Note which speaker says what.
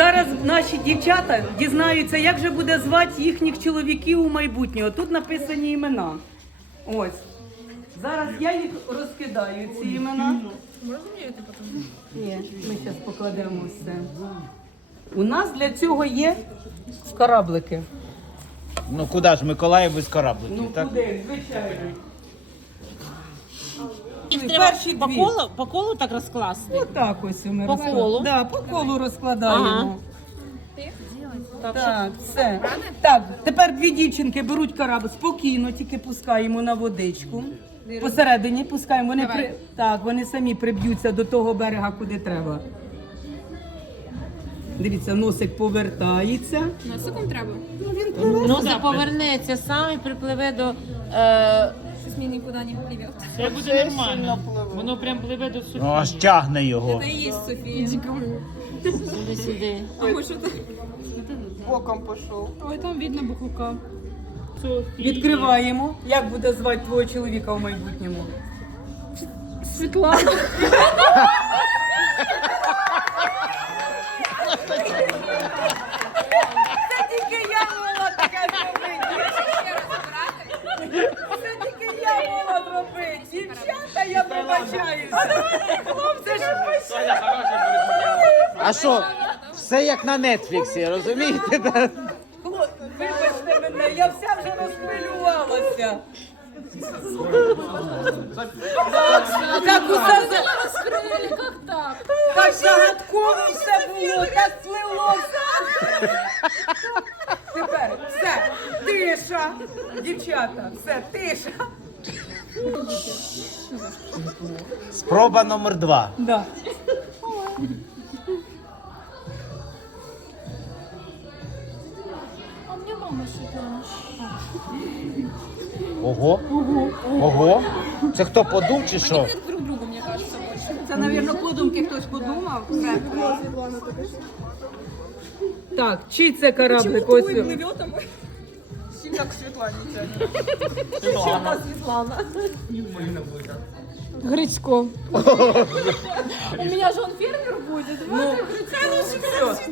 Speaker 1: Зараз наші дівчата дізнаються, як же буде звати їхніх чоловіків у майбутнього. Тут написані імена. Ось. Зараз я їх розкидаю, ці імена.
Speaker 2: Можна мені потім?
Speaker 1: Ні, ми зараз покладемо все. У нас для цього є кораблики.
Speaker 3: Ну куди ж Миколаїв без корабликів,
Speaker 1: Ну
Speaker 3: так?
Speaker 1: куди, звичайно.
Speaker 2: Їх
Speaker 1: Перші
Speaker 2: треба
Speaker 1: дві.
Speaker 2: по колу так розкласти.
Speaker 1: Отак ось ми
Speaker 2: По колу?
Speaker 1: Да, по колу розкладаємо.
Speaker 2: Ага.
Speaker 1: Так, все. Так, тепер дві дівчинки беруть корабль, спокійно тільки пускаємо на водичку. Посередині пускаємо. Вони самі приб'ються до того берега, куди треба. Дивіться, носик повертається.
Speaker 4: Носиком треба?
Speaker 2: Ну, це повернеться сам і припливе до...
Speaker 4: Щось мені нікуди не пливе.
Speaker 2: Це буде нормально. Воно прям пливе до
Speaker 3: Ну аж тягне його.
Speaker 4: Це і є Софія.
Speaker 2: сюди.
Speaker 4: А ми що тут?
Speaker 5: Боком пішов.
Speaker 4: Ой, там видно бухука.
Speaker 1: Відкриваємо. Як буде звати твого чоловіка в майбутньому?
Speaker 4: Світлана.
Speaker 1: Це тільки я могла таке зробити. Це тільки я могла зробити. Дівчата, я пробачаюся. Хлопці ж
Speaker 3: А що? Все як на Нетфліксі, розумієте? да?
Speaker 1: вибачте мене, я вся вже розхвилювалася. Так усе так загадково все було, так плило все. Тепер все, тиша, дівчата, все, тиша.
Speaker 3: Спроба номер 2.
Speaker 1: Да.
Speaker 4: А мені мама Світлана.
Speaker 3: Ого. Ого. Це хто подув чи що?
Speaker 4: Друг другу, мені кажется, більше.
Speaker 1: Це, мабуть, подумки хтось подумав. Так, чий це кораблик? Ось.
Speaker 5: а ми всі так Світлані тягне. Світлана.
Speaker 4: Грицько. У меня же он фермер будет.
Speaker 1: Ну, все.